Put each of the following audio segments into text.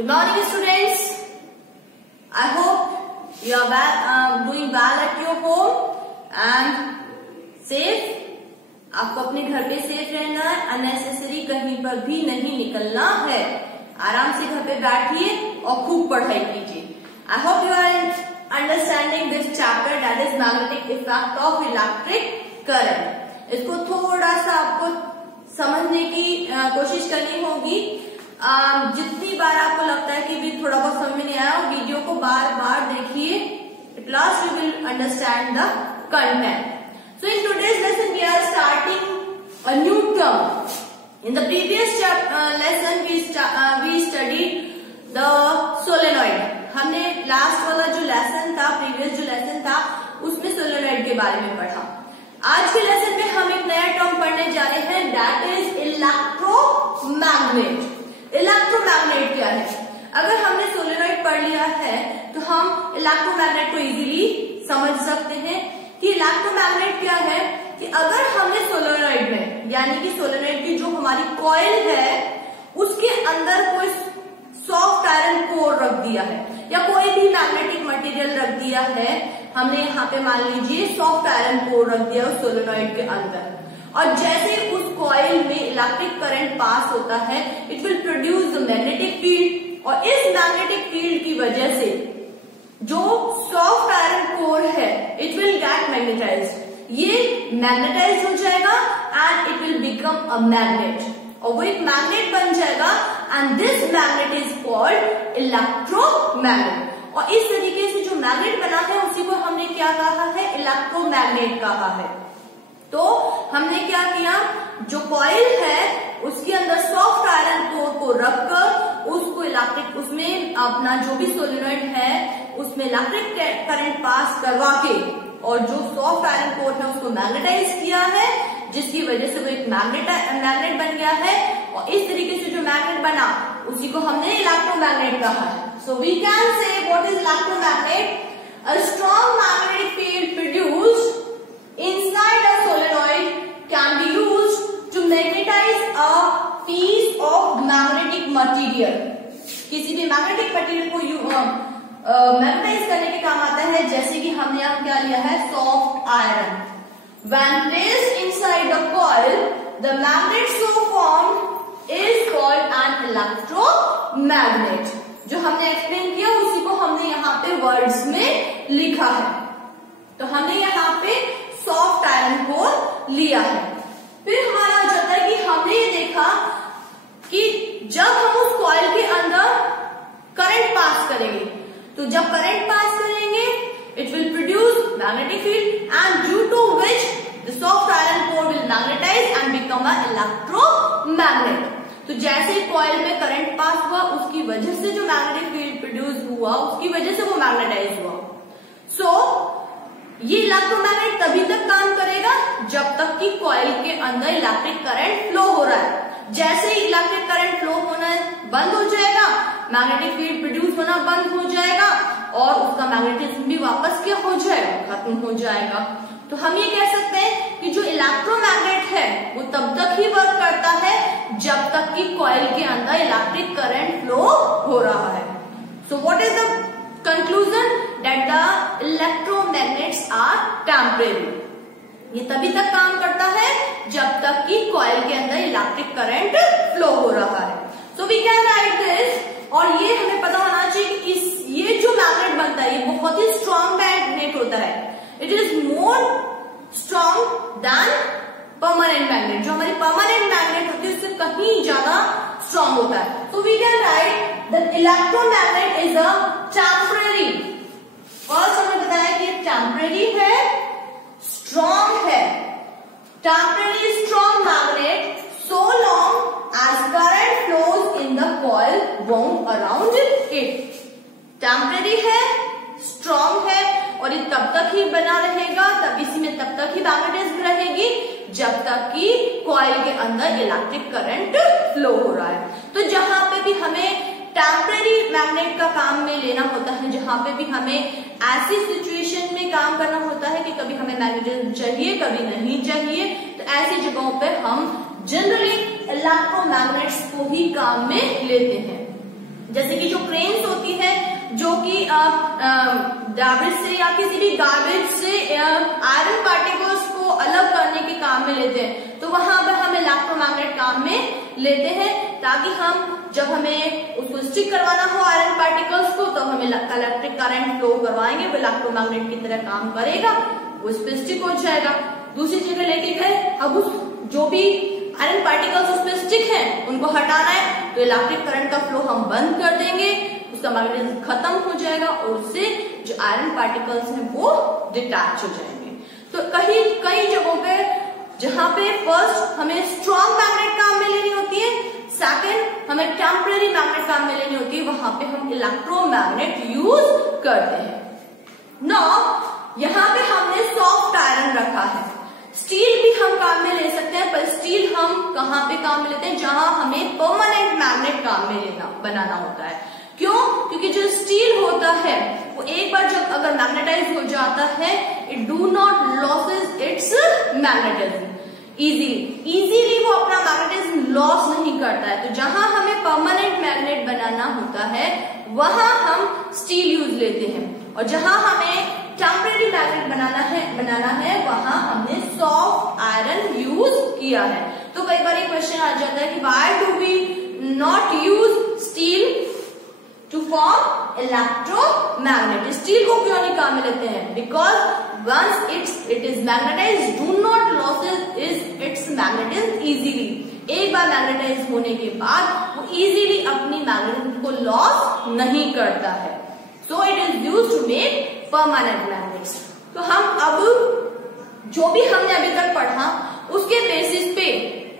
Good morning, students. I hope you are doing well at your home and safe. आपको अपने घर पे safe रहना है, अननेसेसरी कहीं पर भी नहीं निकलना है। आराम से घर पे बैठिए और खूब पढ़ाई कीजिए। I hope you are understanding this chapter, that is magnetic effect of electric current. इसको थोड़ा सा आपको समझने की कोशिश करनी होगी। जितनी बार आपको लगता है कि भी थोड़ा बहुत समझ में नहीं आया, वीडियो को बार बार देखिए। At last you will understand the content. So in today's lesson we are starting a new term. In the previous lesson we studied the solenoid. हमने लास्ट वाला जो लेसन था, प्रीवियस जो लेसन था, उसमें सोलेनॉइड के बारे में पढ़ा। आज के लेसन में हम एक नया टर्म पढ़ने जा रहे हैं, दैट इज इलेक्ट्रोमैग्नेट। इलेक्ट्रोमैग्नेट क्या है? अगर हमने सोलेनॉइड पढ़ लिया है तो हम इलेक्ट्रोमैग्नेट को इजीली समझ सकते हैं कि इलेक्ट्रोमैग्नेट क्या है। कि अगर हमने सोलेनॉइड में, यानी कि सोलेनॉइड की जो हमारी कॉइल है उसके अंदर कोई सॉफ्ट आयरन कोर रख दिया है या कोई भी मैग्नेटिक मटेरियल रख दिया है, हमने यहाँ पे मान लीजिए सॉफ्ट आयरन कोर रख दिया उस सोलेनॉइड के अंदर, और जैसे उस कॉइल में इलेक्ट्रिक करंट पास होता है, it will produce the magnetic field, और इस मैग्नेटिक फील्ड की वजह से जो सॉफ्ट आयरन कोर है इट विल गेट मैग्नेटाइज्ड। ये मैग्नेटाइज हो जाएगा and it will become a magnet, और वो एक मैग्नेट बन जाएगा and this magnet is called electromagnet. और इस तरीके से जो मैग्नेट बना है उसी को हमने क्या कहा है? इलेक्ट्रोमैग्नेट कहा है। तो हमने क्या किया, जो कॉइल है उसके अंदर सॉफ्ट आयरन कोर को रखकर उसको इलेक्ट्रिक, उसमें अपना जो भी सोलेनॉइड है उसमें इलेक्ट्रिक करंट पास करवा के, और जो सॉफ्ट आयरन कोर है उसको मैग्नेटाइज किया है, जिसकी वजह से वो एक मैग्नेट बन गया है, और इस तरीके से जो मैग्नेट बना उसी को हमने इलेक्ट्रोमैग्नेट कहा है। So we can say what is electromagnet? A strong magnetic field produced inside a solenoid can be used to magnetize a piece of magnetic material. किसी भी मैग्नेटिक मटेरियल को मैग्नेटाइज करने के काम आता है, जैसे कि हमने यहाँ क्या लिया है? Soft iron. When placed inside the coil, the magnet so formed is called an electromagnet. जो हमने एक्सप्लेन किया उसी को हमने यहाँ पे वर्ड्स में लिखा है। तो हमने यहाँ पे सॉफ्ट आयरन कोर लिया है। फिर हमारा आ जाता है कि हमने ये देखा कि जब हम उस कॉइल के अंदर करंट पास करेंगे, तो जब करंट पास करेंगे it will produce magnetic field and due to which the soft iron core will magnetize and become a electromagnet. तो जैसे कॉइल में करंट पास हुआ उसकी वजह से जो मैग्नेटिक फील्ड प्रोड्यूस हुआ उसकी वजह से वो मैग्नेटाइज हुआ। सो ये इलेक्ट्रोमैग्नेट तभी तक काम करेगा जब तक कि कॉइल के अंदर इलेक्ट्रिक करंट फ्लो हो रहा है। जैसे ही इलेक्ट्रिक करंट फ्लो होना बंद हो जाएगा, मैग्नेटिक फील्ड प्रोड्यूस होना बंद हो जाएगा और उसका मैग्नेटिज्म भी वापस क्या हो जाएगा? खत्म हो जाएगा। तो हम ये कह सकते हैं कि जो इलेक्ट्रोमैग्नेट है वो तब तक ही वर्क करता है जब तक कि कॉइल के अंदर इलेक्ट्रिक करंट फ्लो हो रहा है। So what is the conclusion? that the electromagnets are temporary. ये तभी तक काम करता है जब तक कि कॉइल के अंदर इलेक्ट्रिक करंट फ्लो हो रहा है। So we can write this, और ये हमें पता होना चाहिए कि ये जो मैग्नेट बनता है ये बहुत ही स्ट्रॉन्ग मैग्नेट होता है। It is more strong than permanent magnet. जो हमारी परमानेंट मैग्नेट होती है उससे कहीं ज्यादा स्ट्रॉन्ग होता है। So we can write that electromagnet is a temporary. First हमें बताया कि ये टेम्परेरी है, स्ट्रॉन्ग है। Temporary strong magnet so long as current flows in the coil wound around it. Temporary है, स्ट्रॉन्ग है, और ये तब तक ही बना रहेगा, तब इसी में तब तक ही मैग्नेटिज्म रहेगी जब तक कि कॉइल के अंदर इलेक्ट्रिक करंट फ्लो हो रहा है। तो जहां पे भी हमें टेम्परेरी मैग्नेट का काम में लेना होता है, जहां पे भी हमें ऐसी सिचुएशन में काम करना होता है कि कभी हमें मैग्नेटिज्म चाहिए कभी नहीं चाहिए, तो ऐसी जगहों पे हम जनरली इलेक्ट्रोमैग्नेट्स को ही काम में लेते हैं। जैसे कि जो क्रेन्स होती है जो कि गार्बेज से या किसी भी गार्बेज से आयरन पार्टिकल्स को अलग करने के काम में लेते हैं, तो वहां पर हम इलेक्ट्रोमैग्नेट काम में लेते हैं, ताकि हम जब हमें उसको स्टिक करवाना हो आयरन पार्टिकल्स को, तो हम इलेक्ट्रिक करंट फ्लो करवाएंगे, वो इलेक्ट्रोमैग्नेट की तरह काम करेगा, वो उस पर स्टिक हो जाएगा। दूसरी जगह लेके गए, अब उस जो भी आयरन पार्टिकल्स उसमें स्टिक हैं उनको हटाना है, तो इलेक्ट्रिक करंट का फ्लो हम बंद कर देंगे, उसका मैग्नेटिज्म खत्म हो जाएगा और उससे जो आयरन पार्टिकल्स हैं वो डिटैच हो जाएंगे। तो कई जगहों पे जहां पे फर्स्ट हमें स्ट्रॉन्ग मैग्नेट काम में लेनी होती है, सेकंड हमें टेम्पररी मैग्नेट काम में लेनी होती है, वहां पे हम इलेक्ट्रोमैग्नेट यूज करते हैं। नाउ यहाँ पे हमने सॉफ्ट आयरन रखा है, स्टील भी हम काम में ले सकते हैं, पर स्टील हम कहाँ पे काम में लेते हैं, जहां हमें परमानेंट मैग्नेट काम में बनाना होता है। क्यों? क्योंकि जो स्टील होता है वो एक बार जब अगर मैग्नेटाइज हो जाता है, it do not loses its magnetism easily वो अपना मैग्नेटिज्म लॉस नहीं करता है। तो जहां हमें परमानेंट मैग्नेट बनाना होता है वहां हम स्टील यूज लेते हैं, और जहां हमें टेम्पररी मैग्नेट बनाना है वहां हमने सॉफ्ट आयरन यूज किया है। तो कई बार क्वेश्चन आ जाता है कि why do we not use steel to form electromagnet, steel को क्यों नहीं काम में लेते हैं? Because once it is magnetize do not loses its magnetism easily, एक बार मैग्नेटाइज होने के बाद वो इजीली अपनी मैग्नेटिज्म को लॉस नहीं करता है। So it is used to make permanent magnets. तो हम अब जो भी हमने अभी तक पढ़ा उसके बेसिस पे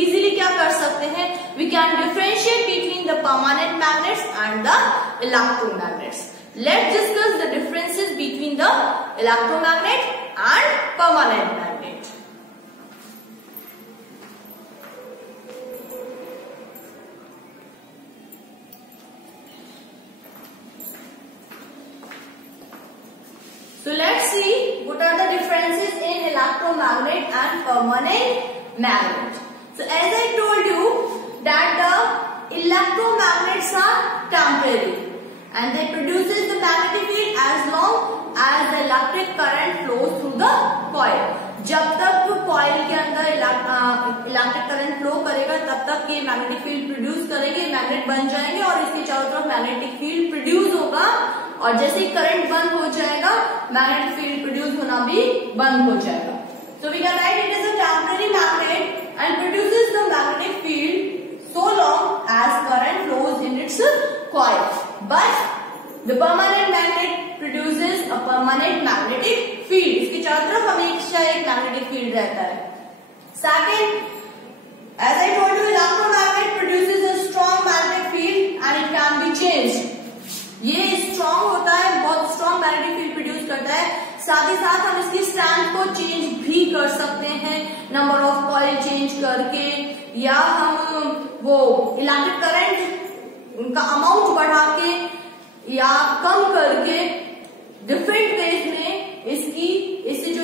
इजीली क्या कर सकते हैं, we can differentiate between the permanent magnets and the electromagnets. Let's discuss the differences between the electromagnet and permanent magnet. So let's see what are the differences in electromagnet and permanent magnet. So as I told you that the electromagnets are temporary and they produces the magnetic field as long as the electric current flows through the coil. जब तक coil के अंदर electric current flow करेगा तब तक ये magnetic field produce करेंगे, magnet बन जाएंगे और इसके चारों तरफ मैग्नेटिक फील्ड प्रोड्यूस होगा, और जैसे ही करंट बंद हो जाएगा मैग्नेटिक फील्ड प्रोड्यूस होना भी बंद हो जाएगा। So we can write it as a temporary magnet and produces the magnetic field so long as current flows in its coil. But the permanent magnet produces a permanent magnetic field. इसके चारों तरफ हमेशा एक magnetic field रहता है। Second, as I told you, electromagnet produces a strong magnetic field and it can be changed. ये strong होता है, बहुत स्ट्रॉन्ग मैग्नेटिक फील्ड प्रोड्यूस करता है, साथ ही साथ हम इसकी स्टैंड को चेंज भी कर सकते हैं, नंबर ऑफ कॉइल चेंज करके, या हम वो इलेक्ट्रिक करंट का अमाउंट बढ़ा के या कम करके डिफरेंट वेज में इससे जो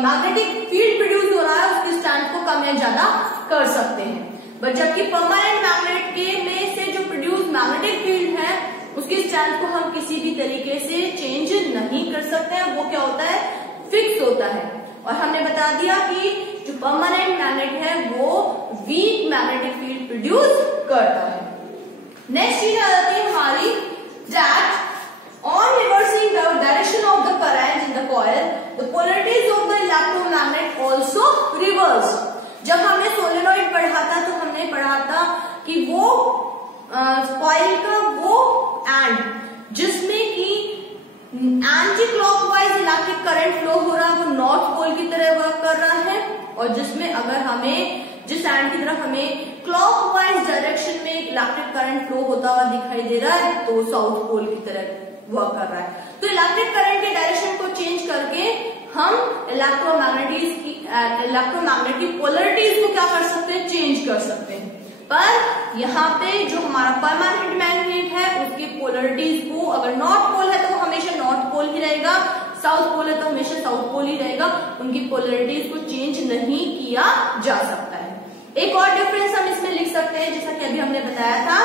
मैग्नेटिक फील्ड प्रोड्यूस हो रहा है उसकी स्टैंड को कम या ज्यादा कर सकते हैं। बट जबकि परमानेंट मैग्नेट के में से जो प्रोड्यूस मैग्नेटिक फील्ड है उसकी स्टैंड को हम किसी भी तरीके से चेंज नहीं कर सकते हैं, वो क्या होता है, फिक्स होता है। और हमने बता दिया कि जो परमानेंट मैग्नेट है वो वीक मैग्नेटिक फील्ड प्रोड्यूस करता है। नेक्स्ट चीज आ जाती है हमारी that on reversing the direction of the current in the coil, the polarities of the electromagnet also reverse. जब हमने सोलेनॉइड पढ़ा था तो हमने पढ़ा था कि वो कॉइल का वो एंड जिसमें कि anti clockwise electric current flow हो रहा है वो नॉर्थ पोल की तरह वर्क कर रहा है, और जिसमें अगर हमें जिस एंड की तरफ हमें क्लॉकवाइज डायरेक्शन में इलेक्ट्रिक करंट फ्लो होता हुआ दिखाई दे रहा है तो साउथ पोल की तरह वर्क कर रहा है। तो इलेक्ट्रिक करंट के डायरेक्शन को चेंज करके हम इलेक्ट्रोमैग्नेट की पोलरिटीज को क्या कर सकते हैं, चेंज कर सकते हैं। पर यहाँ पे जो हमारा परमानेंट मैग्नेट है उसकी पोलरिटीज को, अगर नॉर्थ पोल है तो वो हमेशा नॉर्थ पोल ही रहेगा, साउथ पोल है तो हमेशा साउथ पोल ही रहेगा, उनकी पोलरिटीज को चेंज नहीं किया जा सकता है। एक और डिफरेंस हम इसमें लिख सकते हैं, जैसा कि अभी हमने बताया था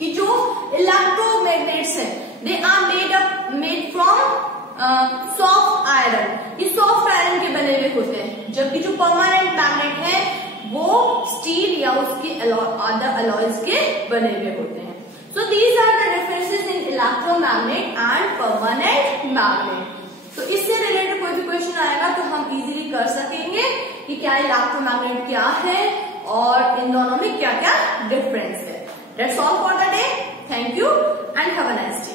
कि जो इलेक्ट्रोमैग्नेट्स हैं they are made from soft iron, ये सॉफ्ट आयरन के बने हुए होते हैं, जबकि जो परमानेंट मैग्नेट है वो स्टील या उसके अदर अलॉयज के बने हुए होते हैं। So these are the differences in electromagnet and permanent magnet. तो इससे रिलेटेड कोई भी क्वेश्चन आएगा तो हम इजीली कर सकेंगे कि क्या इलेक्ट्रोमैग्नेट क्या है और इन दोनों में क्या क्या डिफरेंस है। That's all for the day. Thank you and have a nice day.